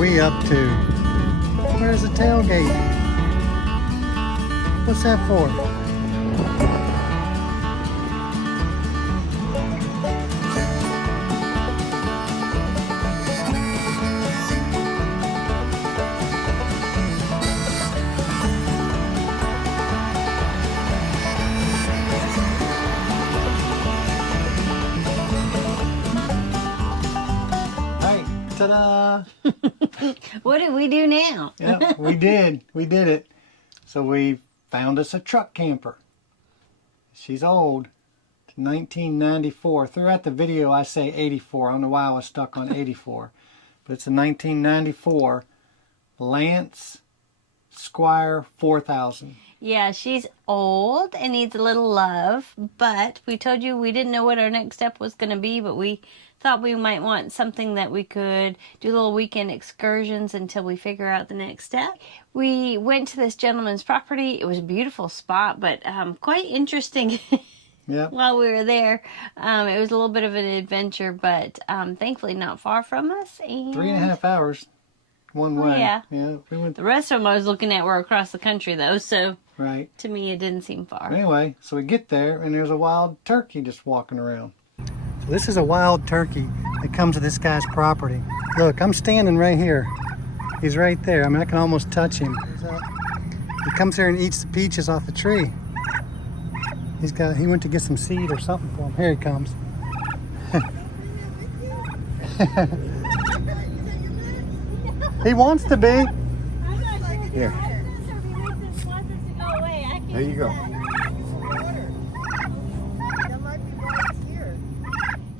we up to? Where's the tailgate? What's that for? Ta-da! What did we do now? Yeah, we did. We did it. So we found us a truck camper. She's old. It's 1994. Throughout the video I say 84. I don't know why I was stuck on 84. But it's a 1994 Lance Squire 4000. Yeah, she's old and needs a little love, but we told you we didn't know what our next step was going to be, but we thought we might want something that we could do little weekend excursions until we figure out the next step. We went to this gentleman's property. It was a beautiful spot, but quite interesting. Yep. While we were there. It was a little bit of an adventure, but thankfully not far from us. And 3.5 hours one way. Yeah. Yeah. We went. The rest of them I was looking at were across the country, though, so Right. to me it didn't seem far. Anyway, so we get there and there's a wild turkey just walking around. So this is a wild turkey that comes to this guy's property. Look, I'm standing right here. He's right there. I mean, I can almost touch him. He comes here and eats the peaches off the tree. He went to get some seed or something for him. Here he comes. He wants to be. Here. There you go.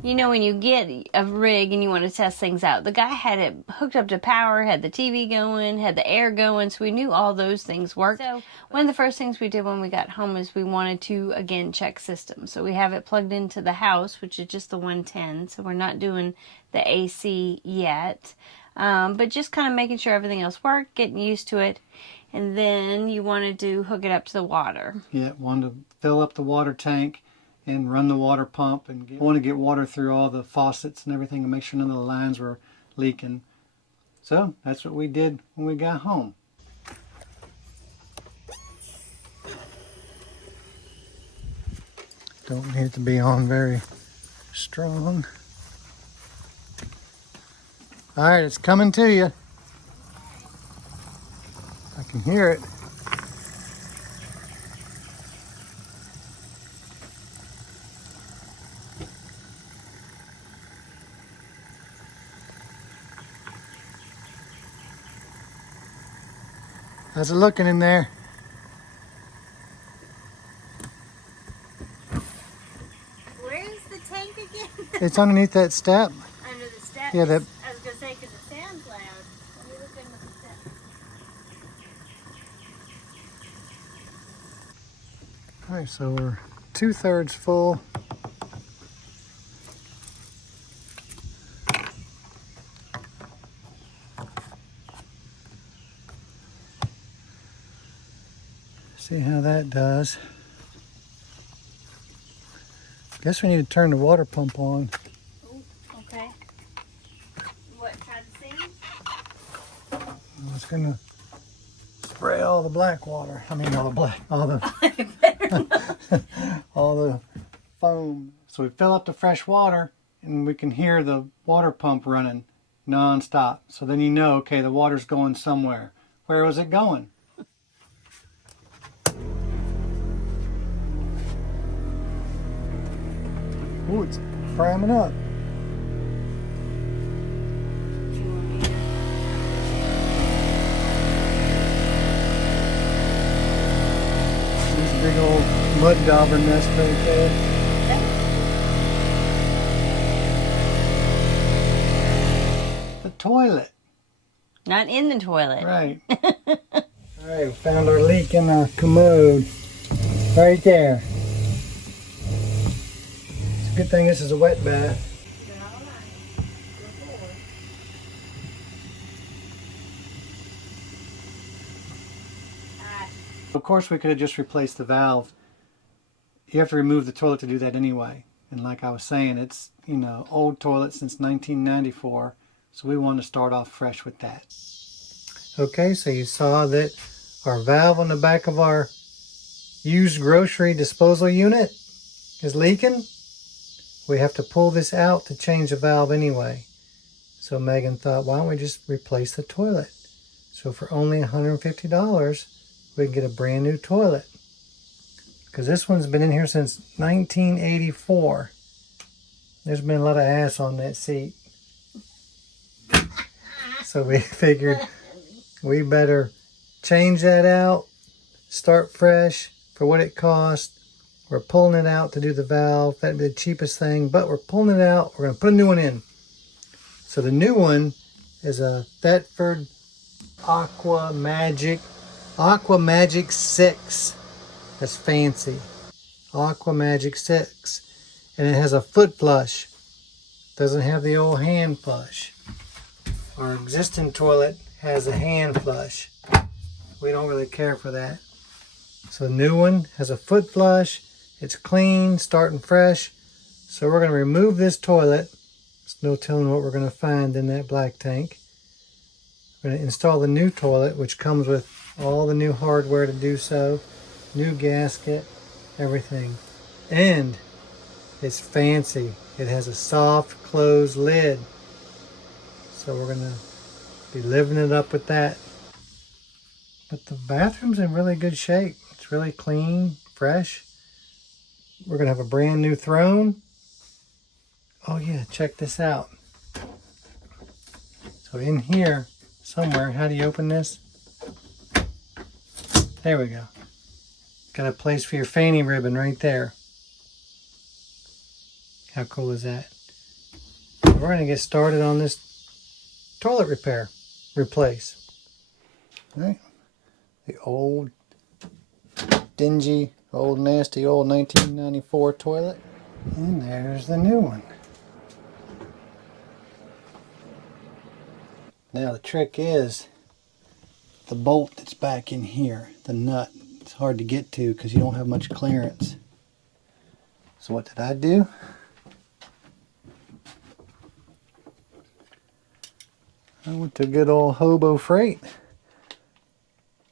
You know, when you get a rig and you want to test things out, the guy had it hooked up to power, had the TV going, had the air going, so we knew all those things worked. So one of the first things we did when we got home is we wanted to, again, check systems. So we have it plugged into the house, which is just the 110, so we're not doing the AC yet. But just kind of making sure everything else worked, getting used to it. And then you wanted to hook it up to the water. Yeah, wanted to fill up the water tank and run the water pump, and want to get water through all the faucets and everything and make sure none of the lines were leaking. So that's what we did when we got home. Don't need it to be on very strong. All right, it's coming to you. I can hear it. How's it looking in there? Where's the tank again? It's underneath that step. Under the steps. Yeah, that. I was going to say, because it sounds loud. Let me look under the steps. All right, so we're 2/3 full. See how that does. Guess we need to turn the water pump on. Oh, okay. What, try the same? It's gonna spray all the black water. I mean, all the all the foam. So we fill up the fresh water, and we can hear the water pump running non-stop. So then you know, okay, the water's going somewhere. Where was it going? Ooh, it's priming up. This big old mud dauber nest right there. The toilet. Not in the toilet. Right. All right, we found our leak in our commode. Right there. It's a good thing this is a wet bath. Of course, we could have just replaced the valve. You have to remove the toilet to do that anyway. And like I was saying, it's, you know, old toilet since 1994 So we want to start off fresh with that. Okay, so you saw that our valve on the back of our used grocery disposal unit is leaking. We have to pull this out to change the valve anyway. So Megan thought, why don't we just replace the toilet? So for only $150, we can get a brand new toilet. Because this one's been in here since 1984. There's been a lot of ass on that seat. So we figured we better change that out, start fresh for what it cost. We're pulling it out to do the valve. That'd be the cheapest thing, but we're pulling it out. We're going to put a new one in. So the new one is a Thetford Aqua Magic 6. That's fancy. Aqua Magic 6. And it has a foot flush. Doesn't have the old hand flush. Our existing toilet has a hand flush. We don't really care for that. So the new one has a foot flush. It's clean, starting fresh. So we're going to remove this toilet. There's no telling what we're going to find in that black tank. We're going to install the new toilet, which comes with all the new hardware to do so. New gasket, everything. And it's fancy. It has a soft closed lid. So we're going to be living it up with that. But the bathroom's in really good shape. It's really clean, fresh. We're going to have a brand new throne. Oh yeah, check this out. So in here somewhere, how do you open this? There we go. Got a place for your fanny ribbon right there. How cool is that? We're going to get started on this toilet replace. All right. The old, dingy, old, nasty, old 1994 toilet. And there's the new one. Now the trick is the bolt that's back in here, the nut. It's hard to get to because you don't have much clearance. So what did I do? I went to good old Hobo Freight.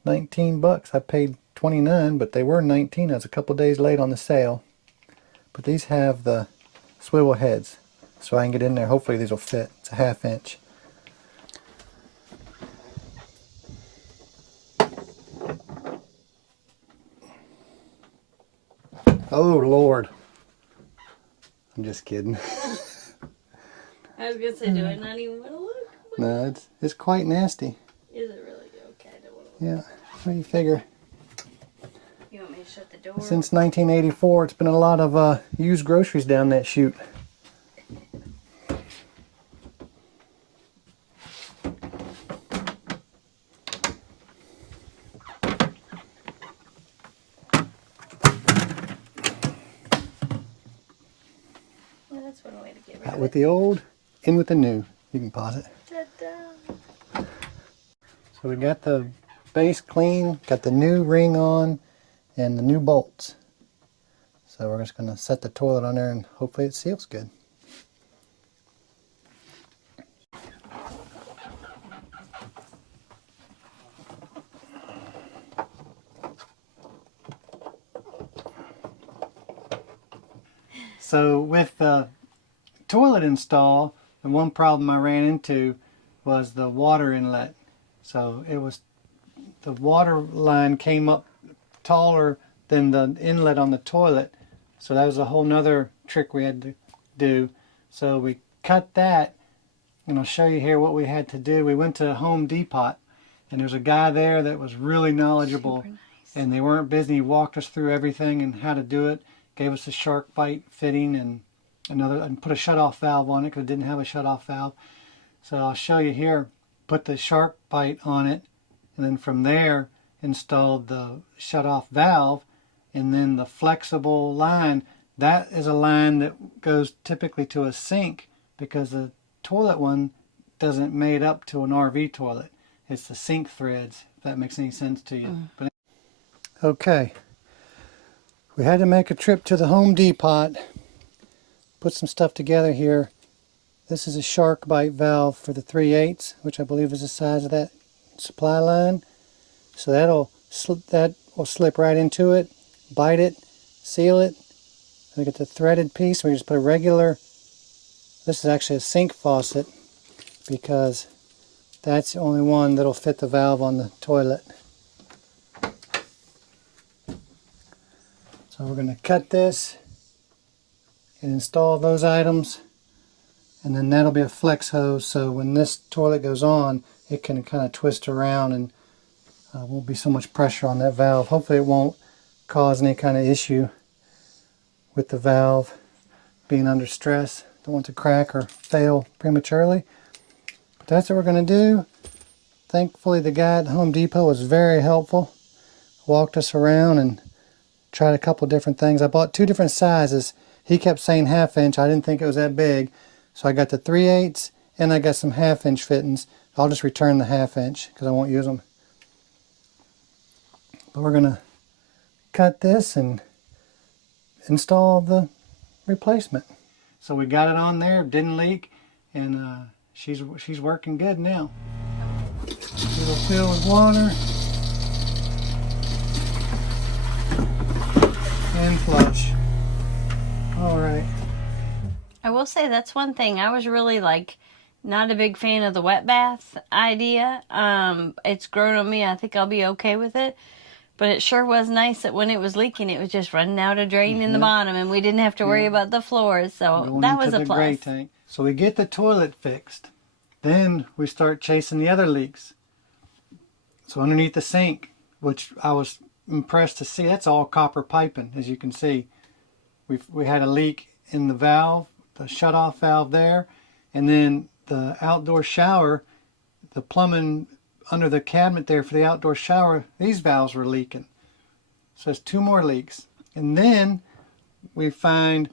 19 bucks. I paid 29, but they were 19. I was a couple days late on the sale. But these have the swivel heads, so I can get in there. Hopefully these will fit. It's a 1/2 inch. Oh Lord. I'm just kidding. I was gonna say, do I not even want to look? No, it's quite nasty. Is it really? Okay, I don't want to Yeah. What do you figure? You want me to shut the door? Since 1984, it's been a lot of used groceries down that chute. Well, that's one way to get rid Out of with it. the old, in with the new. You can pause it. Ta-da. So we got the base clean, got the new ring on, and the new bolts. So we're just going to set the toilet on there and hopefully it seals good. So with the toilet install, the one problem I ran into was the water inlet. So it was, the water line came up taller than the inlet on the toilet. So that was a whole nother trick we had to do. So we cut that, and I'll show you here what we had to do. We went to Home Depot, and there's a guy there that was really knowledgeable. Super nice. And they weren't busy. He walked us through everything and how to do it. Gave us a shark bite fitting and put a shut-off valve on it because it didn't have a shut-off valve. So I'll show you here. Put the shark bite on it, and then from there installed the shut-off valve, and then the flexible line. That is a line that goes typically to a sink because the toilet one doesn't made up to an RV toilet. It's the sink threads, if that makes any sense to you. But okay. We had to make a trip to the Home Depot, put some stuff together here, This is a shark bite valve for the 3/8, which I believe is the size of that supply line. So that will slip right into it, bite it, seal it. We get the threaded piece. We just put a regular, this is actually a sink faucet because that's the only one that'll fit the valve on the toilet. So we're going to cut this and install those items, and then that'll be a flex hose, so when this toilet goes on it can kind of twist around and won't be so much pressure on that valve. Hopefully it won't cause any kind of issue with the valve being under stress. Don't want it to crack or fail prematurely. But that's what we're going to do. Thankfully the guy at Home Depot was very helpful. Walked us around and tried a couple different things. I bought 2 different sizes. He kept saying 1/2 inch. I didn't think it was that big. So I got the 3/8 and I got some 1/2 inch fittings. I'll just return the 1/2 inch because I won't use them. But we're going to cut this and install the replacement. So we got it on there, didn't leak, and she's working good now. It'll fill with water and flush. All right. I will say that's one thing. I was really not a big fan of the wet bath idea. It's grown on me. I think I'll be okay with it. But it sure was nice that when it was leaking, it was just running out a drain in the bottom, and we didn't have to worry about the floors. So that was a plus. Gray tank. So we get the toilet fixed. Then we start chasing the other leaks. So underneath the sink, which I was impressed to see, that's all copper piping, as you can see. We had a leak in the valve, the shut-off valve there, and then the outdoor shower, the plumbing under the cabinet there for the outdoor shower, these valves were leaking. So there's 2 more leaks. And then we find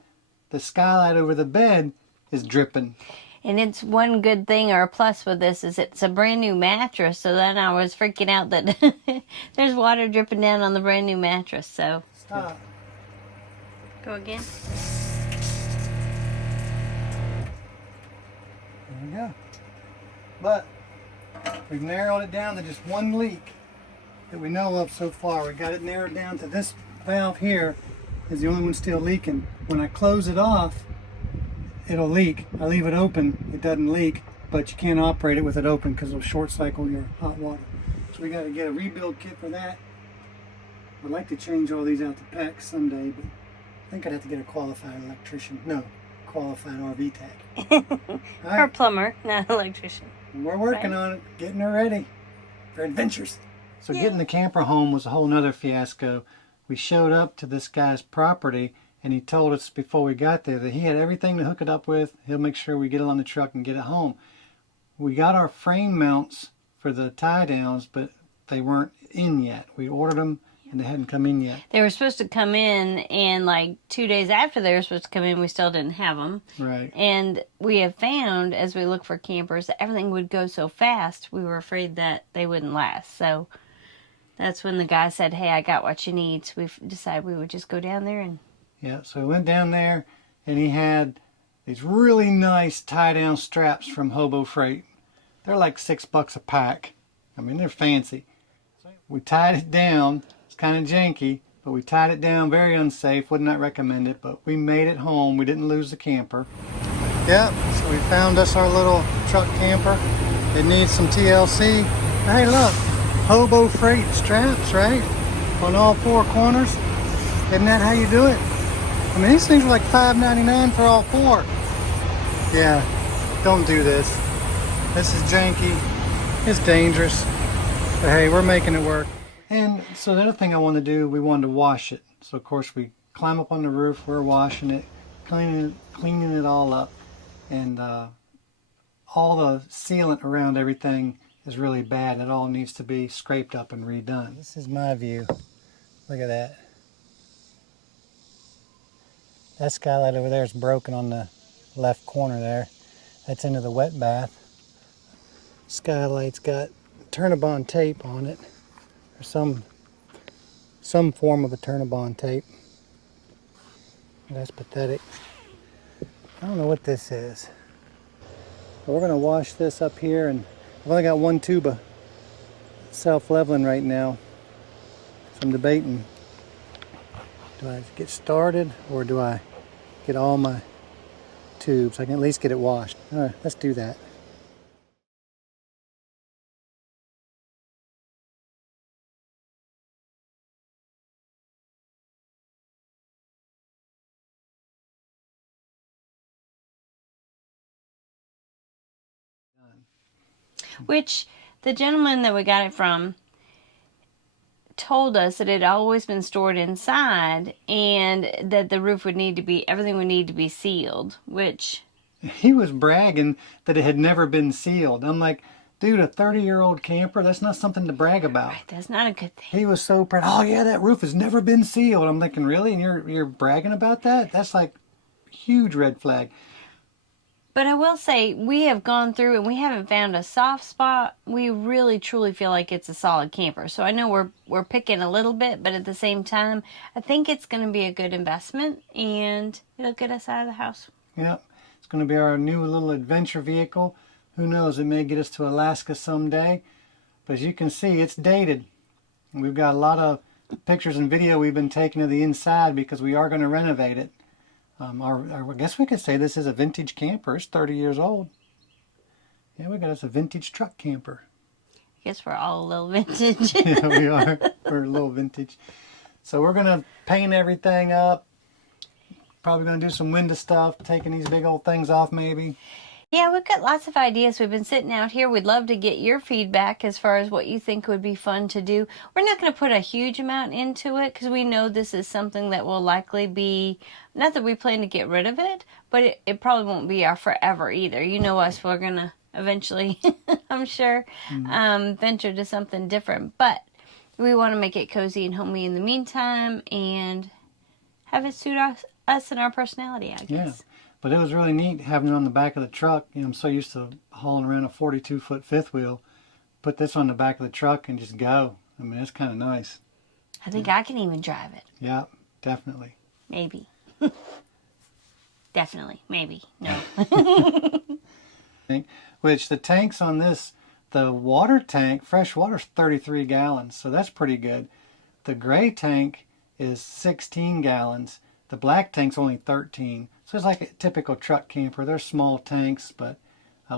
the skylight over the bed is dripping. And it's one good thing or a plus with this is it's a brand new mattress. So then I was freaking out that there's water dripping down on the brand new mattress. So Stop. Go again. There we go. But we've narrowed it down to just 1 leak that we know of so far. We got it narrowed down to this valve here is the only one still leaking. When I close it off, it'll leak. I leave it open, it doesn't leak, but you can't operate it with it open because it'll short cycle your hot water. So we got to get a rebuild kit for that. I'd like to change all these out to PEX someday, but I think I'd have to get a qualified electrician. No, qualified RV tech. Or a plumber, not an electrician. We're working on it, getting her ready for adventures. So getting the camper home was a whole nother fiasco. We showed up to this guy's property and he told us before we got there that he had everything to hook it up with. He'll make sure we get it on the truck and get it home. We got our frame mounts for the tie downs, but they weren't in yet. We ordered them and they hadn't come in yet. They were supposed to come in, and 2 days after they were supposed to come in, we still didn't have them. Right. And we have found, as we look for campers, that everything would go so fast, we were afraid that they wouldn't last. So that's when the guy said, hey, I got what you need. So we decided we would just go down there and... Yeah, so we went down there and he had these really nice tie-down straps from Hobo Freight. They're like $6 a pack. I mean, they're fancy. We tied it down. Kind of janky, but we tied it down, very unsafe, would not recommend it, but we made it home. We didn't lose the camper. Yeah, so we found us our little truck camper. It needs some TLC. Hey look, Hobo Freight straps, right? On all 4 corners. Isn't that how you do it? I mean, these things are like $5.99 for all 4. Yeah, don't do this. This is janky, it's dangerous, but hey, we're making it work. And so the other thing I wanted to do, we wanted to wash it. So of course we climb up on the roof, we're washing it, cleaning it all up. And all the sealant around everything is really bad. It all needs to be scraped up and redone. This is my view. Look at that. That skylight over there is broken on the left corner there. That's into the wet bath. Skylight's got Turnabond tape on it. Or some form of a Turnabond tape. That's pathetic. I don't know what this is. So we're gonna wash this up here, and I've only got one tube of self-leveling right now. So I'm debating, do I get started or do I get all my tubes? I can at least get it washed. All right, let's do that. Which the gentleman that we got it from told us that it had always been stored inside and that the roof would need to be, everything would need to be sealed, which... He was bragging that it had never been sealed. I'm like, dude, a 30-year-old camper, that's not something to brag about. Right, that's not a good thing. He was so proud. Oh yeah, that roof has never been sealed. I'm thinking, really? And you're bragging about that? That's like huge red flag. But I will say, we have gone through and we haven't found a soft spot. We really, truly feel like it's a solid camper. So I know we're picking a little bit, but at the same time, I think it's going to be a good investment and it'll get us out of the house. Yeah, it's going to be our new little adventure vehicle. Who knows, it may get us to Alaska someday. But as you can see, it's dated. And we've got a lot of pictures and video we've been taking of the inside because we are going to renovate it. I guess we could say this is a vintage camper. It's 30 years old. Yeah, we got us a vintage truck camper. I guess we're all a little vintage. Yeah, we are. We're a little vintage. So we're going to paint everything up. Probably going to do some window stuff, taking these big old things off maybe. Yeah, we've got lots of ideas. We've been sitting out here. We'd love to get your feedback as far as what you think would be fun to do. We're not going to put a huge amount into it because we know this is something that will likely be, not that we plan to get rid of it, but it probably won't be our forever either. You know us, we're going to eventually, I'm sure, venture to something different. But we want to make it cozy and homey in the meantime and have it suit us and our personality, I guess. Yeah. But it was really neat having it on the back of the truck. You know, I'm so used to hauling around a 42-foot fifth wheel. Put this on the back of the truck and just go. I mean, it's kind of nice. I think I can even drive it. Yeah, definitely. Maybe. Definitely. Maybe. No. Which the tanks on this, the water tank, fresh water is 33 gallons. So that's pretty good. The gray tank is 16 gallons. The black tank's only 13. So it's like a typical truck camper. They're small tanks, but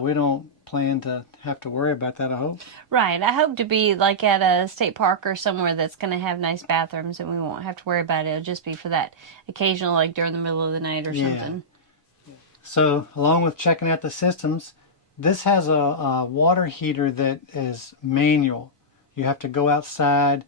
we don't plan to have to worry about that, I hope. Right. I hope to be like at a state park or somewhere that's going to have nice bathrooms and we won't have to worry about it. It'll just be for that occasional, like during the middle of the night or something. So along with checking out the systems, this has a water heater that is manual. You have to go outside,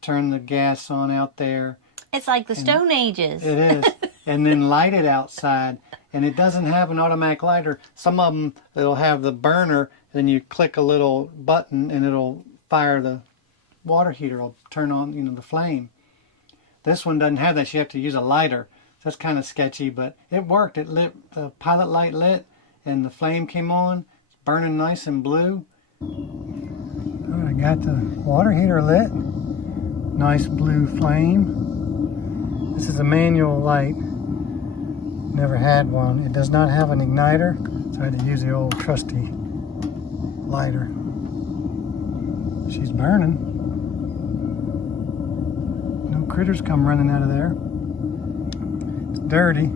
turn the gas on out there. It's like the Stone Ages. It is. And then light it outside. And it doesn't have an automatic lighter. Some of them, it'll have the burner, and you click a little button, and it'll fire the water heater. It'll turn on, you know, the flame. This one doesn't have that. So you have to use a lighter. So that's kind of sketchy, but it worked. It lit, the pilot light lit, and the flame came on. It's burning nice and blue. All right, got the water heater lit. Nice blue flame. This is a manual light. Never had one. It does not have an igniter, so I had to use the old trusty lighter. She's burning. No critters come running out of there. It's dirty.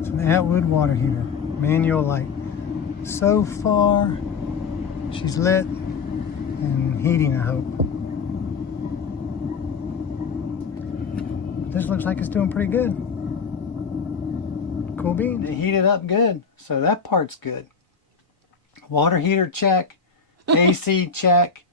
It's an Atwood water heater, manual light. So far, she's lit and heating, I hope. This looks like it's doing pretty good. Cool bean. It heated up good, so that part's good. Water heater check, AC check.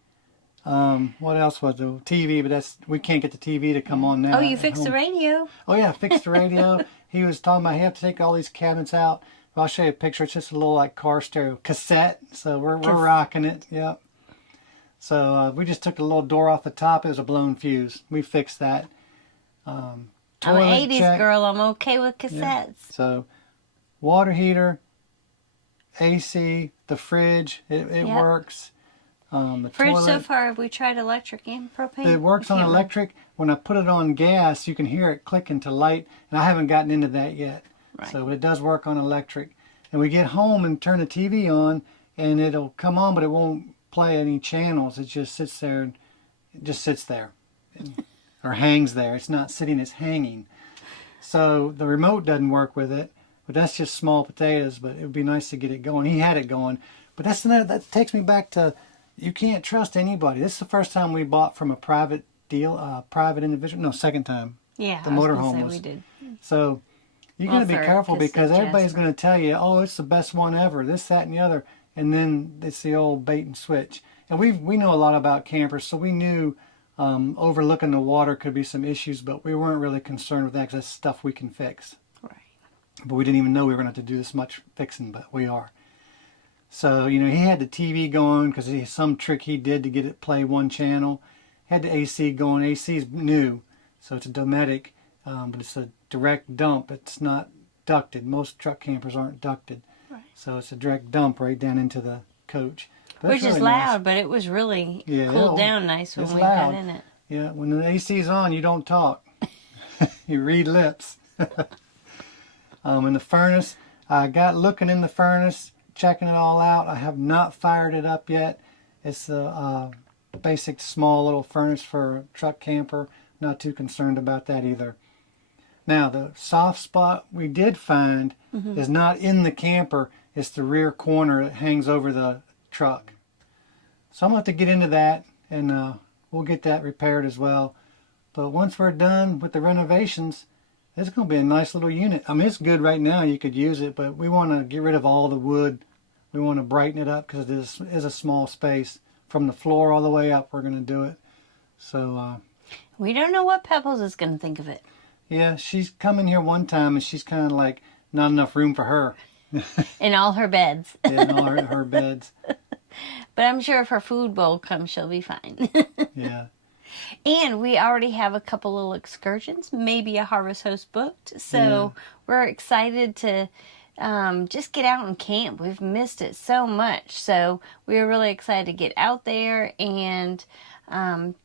What else was the TV? But we can't get the TV to come on now. Oh, you fixed the radio. Oh yeah, fixed the radio. He was talking about he have to take all these cabinets out. I'll show you a picture. It's just a little like car stereo cassette. So we're rocking it. Yep. So we just took the little door off the top. It was a blown fuse. We fixed that. I'm an 80s check. Girl. I'm okay with cassettes. Yeah. So water heater, AC, the fridge, it works. The For toilet. so far, have we tried electric and propane? It works I on can't electric. When I put it on gas, you can hear it clicking to light, and I haven't gotten into that yet. Right. So it does work on electric. And we get home and turn the TV on, and it'll come on, but it won't play any channels. It just sits there, or hangs there. It's not sitting; it's hanging. So the remote doesn't work with it. But that's just small potatoes. But it would be nice to get it going. He had it going. But that takes me back to, you can't trust anybody. This is the first time we bought from a private private individual. No, second time. Yeah, The I was motorhome gonna say was. we did. So you're Well, going to be third, careful 'cause because they everybody's just- going to tell you, oh, it's the best one ever, this, that, and the other. And then it's the old bait and switch. And we know a lot about campers, so we knew overlooking the water could be some issues, but we weren't really concerned with that because that's stuff we can fix. Right. But we didn't even know we were going to have to do this much fixing, but we are. So, he had the TV going because some trick he did to get it play one channel. Had the AC going. AC is new, so it's a Dometic, but it's a direct dump. It's not ducted. Most truck campers aren't ducted. Right. So it's a direct dump right down into the coach. But Which it's is really loud, nice. but it was really Yeah, cooled down nice when it's we loud. got in it. Yeah, when the AC's on, you don't talk. You read lips. In the furnace, I got looking in the furnace, checking it all out. I have not fired it up yet. It's a basic small little furnace for a truck camper. Not too concerned about that either. Now, the soft spot we did find is not in the camper. It's the rear corner that hangs over the truck. So I'm going to have to get into that, and we'll get that repaired as well. But once we're done with the renovations, it's going to be a nice little unit. I mean, it's good right now. You could use it, but we want to get rid of all the wood. We want to brighten it up because it is a small space. From the floor all the way up, we're going to do it. So, We don't know what Pebbles is going to think of it. yeah, she's come in here one time, and she's kind of like, not enough room for her. In all her beds. Yeah, in all her beds. But I'm sure if her food bowl comes, she'll be fine. Yeah. And we already have a couple little excursions, maybe a harvest host booked. So we're excited to just get out and camp. We've missed it so much. So we're really excited to get out there, and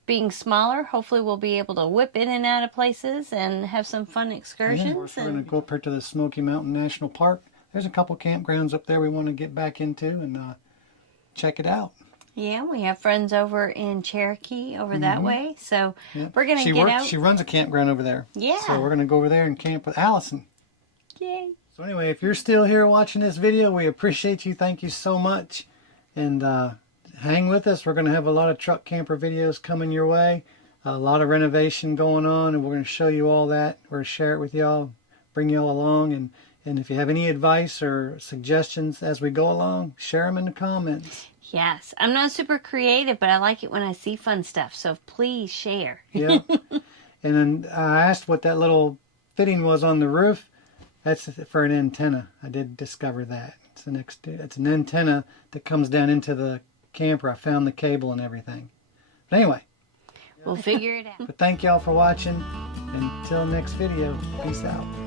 being smaller, hopefully we'll be able to whip in and out of places and have some fun excursions. Yeah, of course, we're going to go up here to the Smoky Mountain National Park. There's a couple campgrounds up there we want to get back into and check it out. Yeah, we have friends over in Cherokee over that way. So Yeah. we're going to get out. She runs a campground over there. Yeah. So we're going to go over there and camp with Allison. Yay. So anyway, if you're still here watching this video, we appreciate you. Thank you so much. And hang with us. We're going to have a lot of truck camper videos coming your way. A lot of renovation going on, and we're going to show you all that. We're going to share it with y'all, bring y'all along. And if you have any advice or suggestions as we go along, share them in the comments. Yes, I'm not super creative, but I like it when I see fun stuff. So please share. Yeah. And then I asked what that little fitting was on the roof. That's for an antenna. I did discover that. It's an antenna that comes down into the camper. I found the cable and everything. But anyway. We'll figure it out. But thank y'all for watching. Until next video. Peace out.